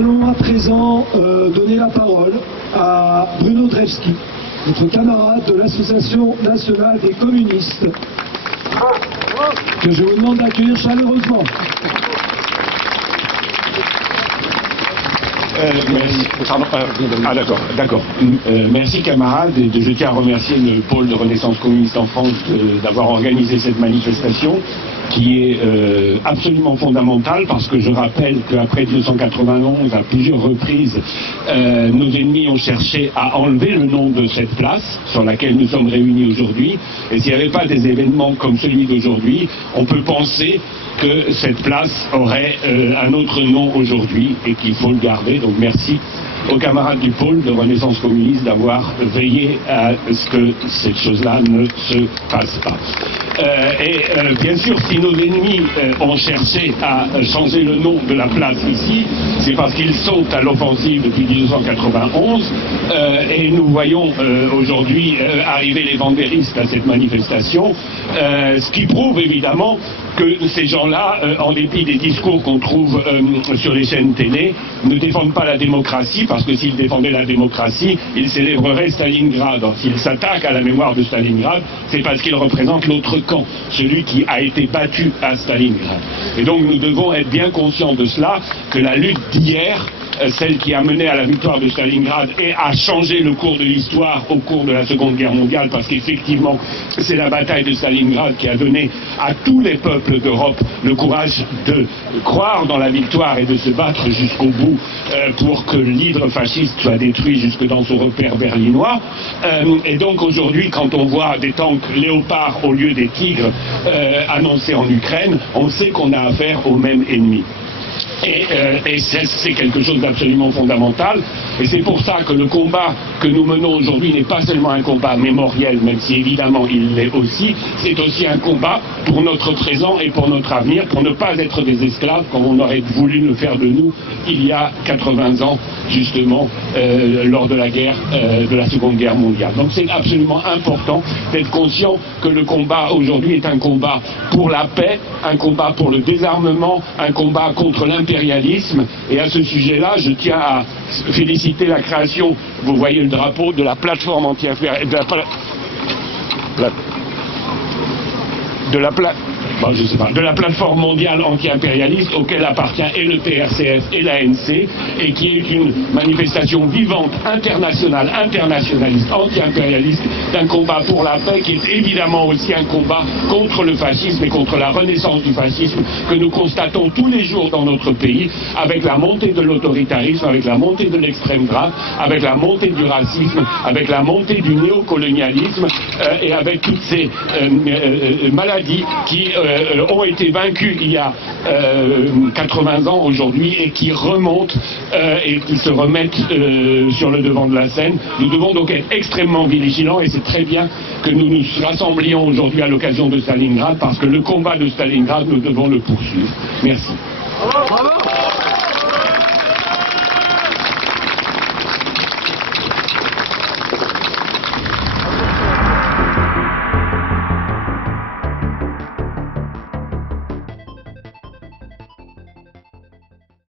Allons à présent donner la parole à Bruno Drewski, notre camarade de l'Association nationale des communistes, que je vous demande d'accueillir chaleureusement. D'accord. Merci camarades, et je tiens à remercier le pôle de Renaissance communiste en France d'avoir organisé cette manifestation qui est absolument fondamentale, parce que je rappelle qu'après 1991, à plusieurs reprises, nos ennemis ont cherché à enlever le nom de cette place sur laquelle nous sommes réunis aujourd'hui, et s'il n'y avait pas des événements comme celui d'aujourd'hui, on peut penser que cette place aurait un autre nom aujourd'hui et qu'il faut le garder. Donc merci aux camarades du pôle de Renaissance communiste d'avoir veillé à ce que cette chose-là ne se passe pas. Bien sûr, si nos ennemis ont cherché à changer le nom de la place ici, c'est parce qu'ils sont à l'offensive depuis 1991 et nous voyons aujourd'hui arriver les vandéristes à cette manifestation, ce qui prouve évidemment que ces gens-là, en dépit des discours qu'on trouve sur les chaînes télé, ne défendent pas la démocratie, parce que s'ils défendaient la démocratie, ils célébreraient Stalingrad. S'ils s'attaquent à la mémoire de Stalingrad, c'est parce qu'ils représentent l'autre camp, celui qui a été battu à Stalingrad. Et donc nous devons être bien conscients de cela, que la lutte d'hier, celle qui a mené à la victoire de Stalingrad et a changé le cours de l'histoire au cours de la Seconde Guerre mondiale, parce qu'effectivement c'est la bataille de Stalingrad qui a donné à tous les peuples d'Europe le courage de croire dans la victoire et de se battre jusqu'au bout pour que l'hydre fasciste soit détruit jusque dans son repère berlinois. Et donc aujourd'hui, quand on voit des tanks léopards au lieu des tigres annoncés en Ukraine, on sait qu'on a affaire au même ennemi. Et c'est quelque chose d'absolument fondamental, et c'est pour ça que le combat que nous menons aujourd'hui n'est pas seulement un combat mémoriel, même si évidemment il l'est aussi, c'est aussi un combat pour notre présent et pour notre avenir, pour ne pas être des esclaves comme on aurait voulu le faire de nous il y a 80 ans, justement, lors de la guerre, de la Seconde Guerre mondiale. Donc c'est absolument important d'être conscient que le combat aujourd'hui est un combat pour la paix, un combat pour le désarmement, un combat contre l'impérialisme, et à ce sujet-là, je tiens à féliciter la création, vous voyez le drapeau, de la plateforme anti-impérialiste, de la plateforme mondiale anti-impérialiste auquel appartient et le TRCF et l'ANC, et qui est une manifestation vivante, internationale, internationaliste, anti-impérialiste, d'un combat pour la paix, qui est évidemment aussi un combat contre le fascisme et contre la renaissance du fascisme que nous constatons tous les jours dans notre pays, avec la montée de l'autoritarisme, avec la montée de l'extrême droite, avec la montée du racisme, avec la montée du néocolonialisme et avec toutes ces maladies qui ont été vaincus il y a 80 ans aujourd'hui et qui remontent et qui se remettent sur le devant de la scène. Nous devons donc être extrêmement vigilants, et c'est très bien que nous nous rassemblions aujourd'hui à l'occasion de Stalingrad, parce que le combat de Stalingrad, nous devons le poursuivre. Merci.